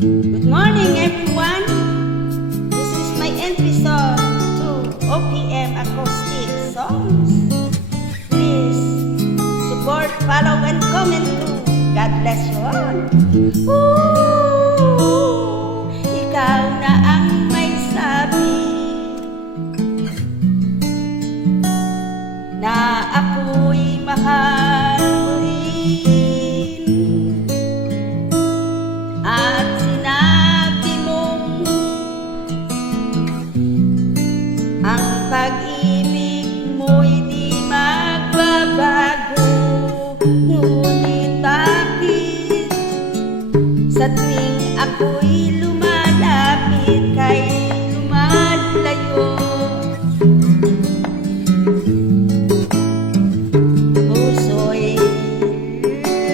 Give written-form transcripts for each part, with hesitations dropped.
Good morning, everyone. This is my entry song to OPM Acoustic Songs. Please support, follow, and comment too. God bless you all. Ooh, ikaw na ang may sabi na ako'y mahal mo rin, at sinabi mong ang pag-ibig mo'y di magbabago. Ngunit bakit sa tuwing ako'y lumalapit kay lumalayo? Puso'y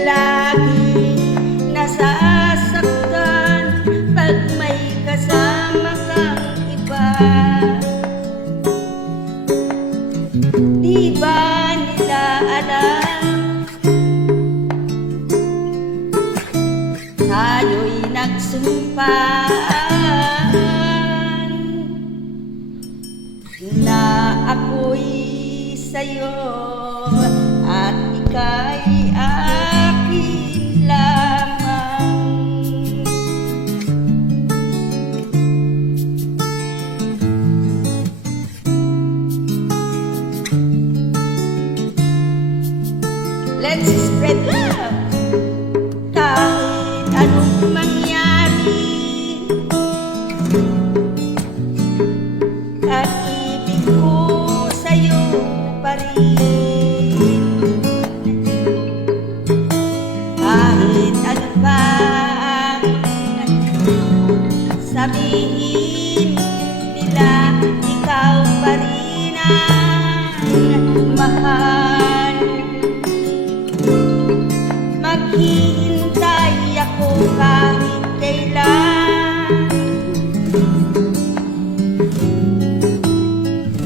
lagi nasasaktan pag may kasama kang iba. Di ba nila alam tayo'y nagsumpaan na ako'y sa'yo at ika'y akin lamang. Let's spread love. Kahit anong mangyari, pag-ibig ko sa'yo pa rin. Kahit ano pa ang sabihin nila, ikaw pa rin ang mahal. Maghihintay ako kahit kailan,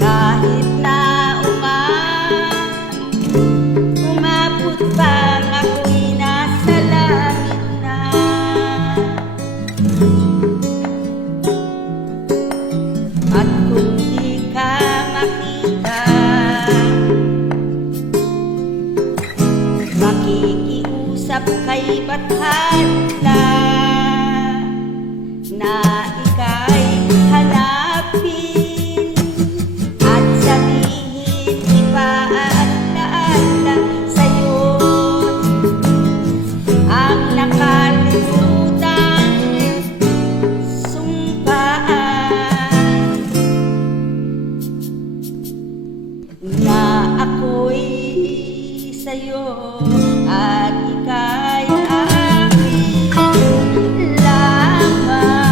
kahit na umabot pang ako'y nasa langit na. At kung di ka makita, makikiusap kay Bathala na ika'y hanapin at sabihin ipaalala sa'yo ang nakalimutang sumpaan na ako'y sa'yo at ika'y akin lamang.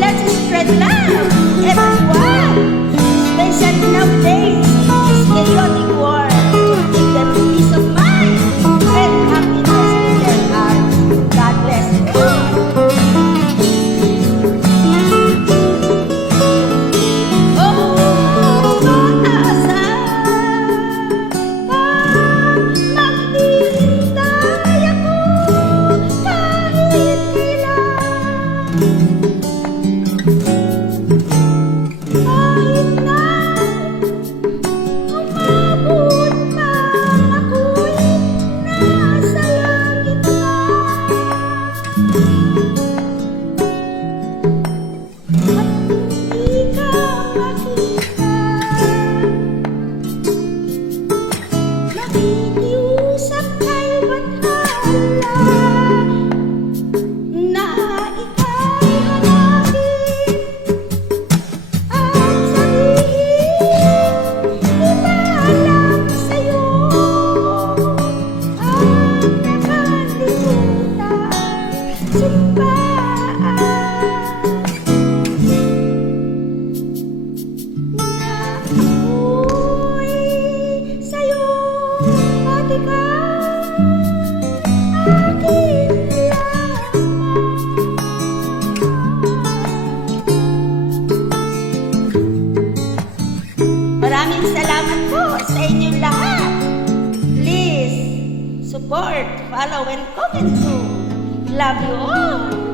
Let's spread love, everyone. Especially nowadays, this chaotic world, to give them peace of mind and happiness in their hearts. God bless you all. Nakikiusap kay Bathala na ika'y hanapin at sabihin ipaalam sa'yo ang nakalimutang sumpaan na ako'y sa'yo at ika'y akin lamang. Maraming salamat po sa inyong lahat. Please support, follow, and comment too. Love you all!